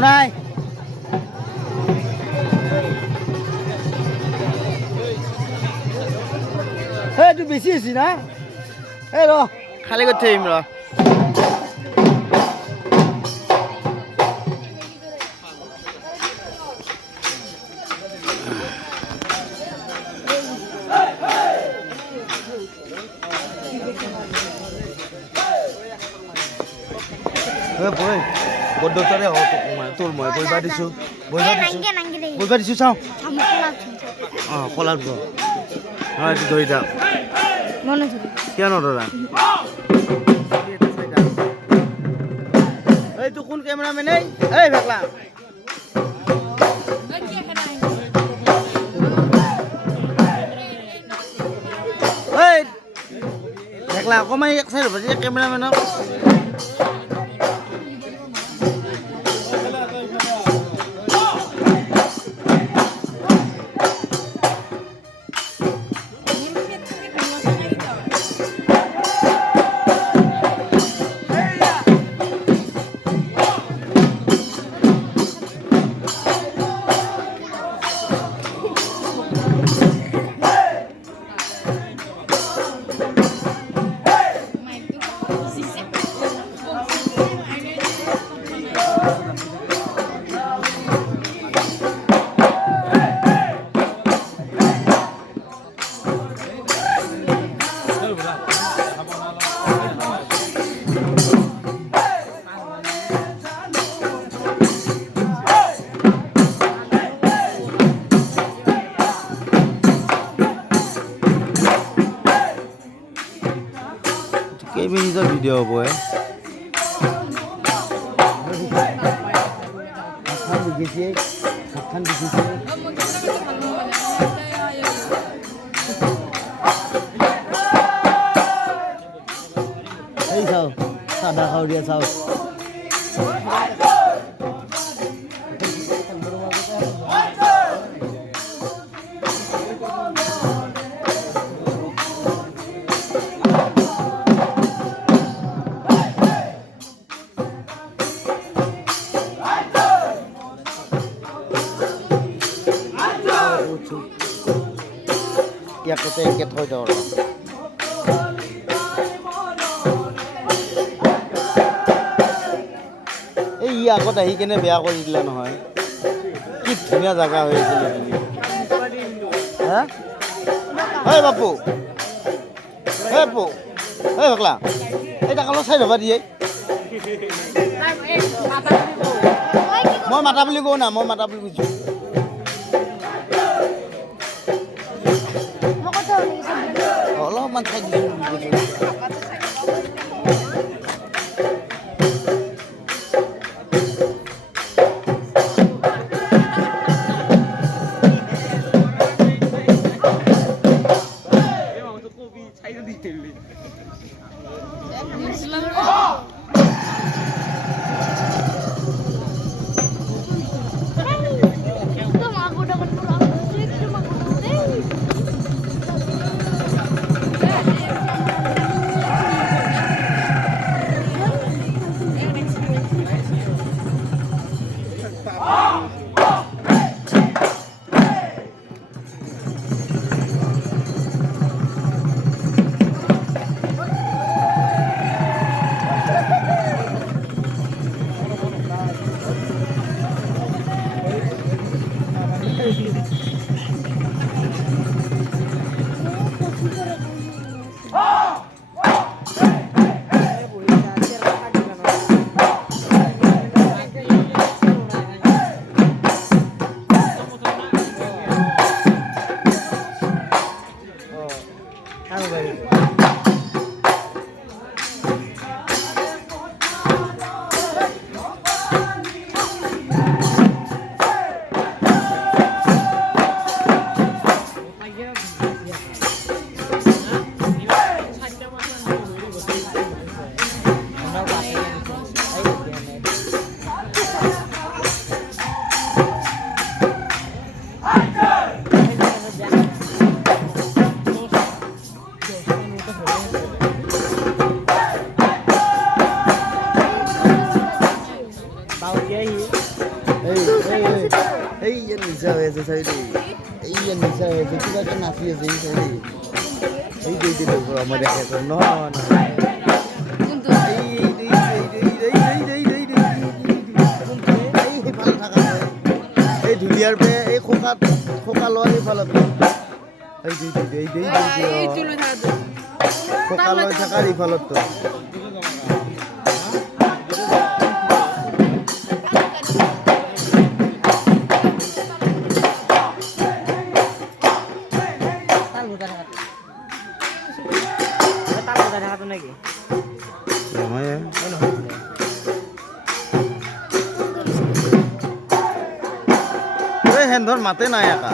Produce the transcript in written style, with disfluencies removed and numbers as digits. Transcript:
নাই এইটো বেছি হৈছে না এই ৰ খালী কৰি থৈ আহিম ৰ বদ্ধতাৰে তোৰ মই বহিবা দিছোঁ চাওঁ অঁ কলাৰ হয় এইটো ধৰি দা কিয় নধৰা এইটো কোন কেমেৰামেন এই ভেকলা ভেকলা অকণমান এক চাইড হ'ব কেমেৰামেনক কেইমিনিটৰ ভিডিঅ' হ'ব এই চাওঁ চাদা খাৱৰীয়া চাওঁ ইয়াকতে একে থৈ দিওঁ এই ই আগত আহি কেনে বেয়া কৰি দিলা নহয় কি ধুনীয়া জেগা হৈ আছিলে হা ঐ বাপু ভেকলা এই টাকালৈ চাই ৰ'বা দিয়ে মই মাতা বুলি কওঁ না মই মাতা বুলি কৈছোঁ অলপমান চাই দিছোঁ এই এই এই যে নিশা হয়েছে সাইডে এই যে নিশা হয়েছে কিবা একটা নাচিয়েছে এই সাইডে এই যে দিল আমার দেখে তো না না এই ধুলিয়ার পে এই খোকা লয় এইফালত এই খোকা লয় থাকার এইফালত তো নাকি হেন্ধর মাতে নাই একা